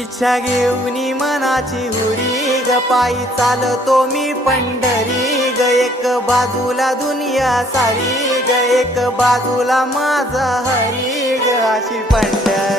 इच्छा घेऊनी मनाची हुरी ग पायी चालतो मी पंढरी ग एक बाजूला दुनिया सारी ग एक बाजूला माझा हरी ग अशी पंढरी